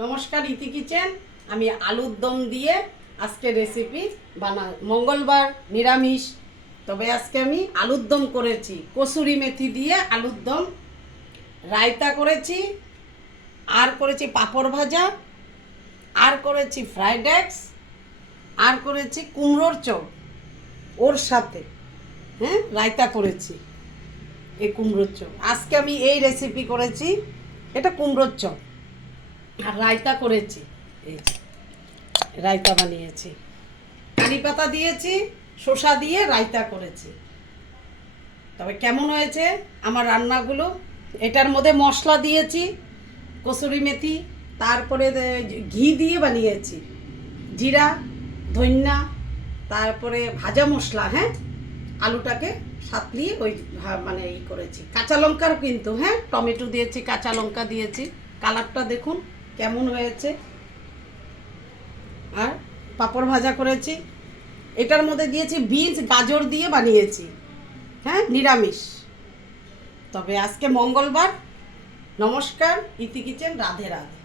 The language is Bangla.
নমস্কার, ইতি কিচেন। আমি আলুর দম দিয়ে আজকে রেসিপি মঙ্গলবার নিরামিষ, তবে আজকে আমি আলুর দম করেছি। কসুরি মেথি দিয়ে আলুর দম, রায়তা করেছি, আর করেছি পাঁপড় ভাজা, আর করেছি ফ্রাইড রাইস, আর করেছি কুমড়োর চপ ওর সাথে। রায়তা করেছি, এই কুমড়োর চপ। আজকে আমি এই রেসিপি করেছি, এটা কুমড়োর চপ। আর রায়তা করেছি, এই যে রায়তা বানিয়েছি, কারি পাতা দিয়েছি, শসা দিয়ে রায়তা করেছি। তবে কেমন হয়েছে আমার রান্নাগুলো? এটার মধ্যে মশলা দিয়েছি কসুরি মেথি, তারপরে ঘি দিয়ে বানিয়েছি, জিরা, ধনিয়া, তারপরে ভাজা মশলা। আলুটাকে সাতলিয়ে ওই মানে এই করেছি। কাঁচা লঙ্কার কিন্তু টমেটো দিয়েছি, কাঁচা লঙ্কা দিয়েছি। কালারটা দেখুন কেমন হয়েছে। আর পাঁপড় ভাজা করেছি। এটার মধ্যে দিয়েছি বিনস, গাজর দিয়ে বানিয়েছি, নিরামিষ। তবে আজকে মঙ্গলবার। নমস্কার, ইতি কিচেন। রাধে রাধে।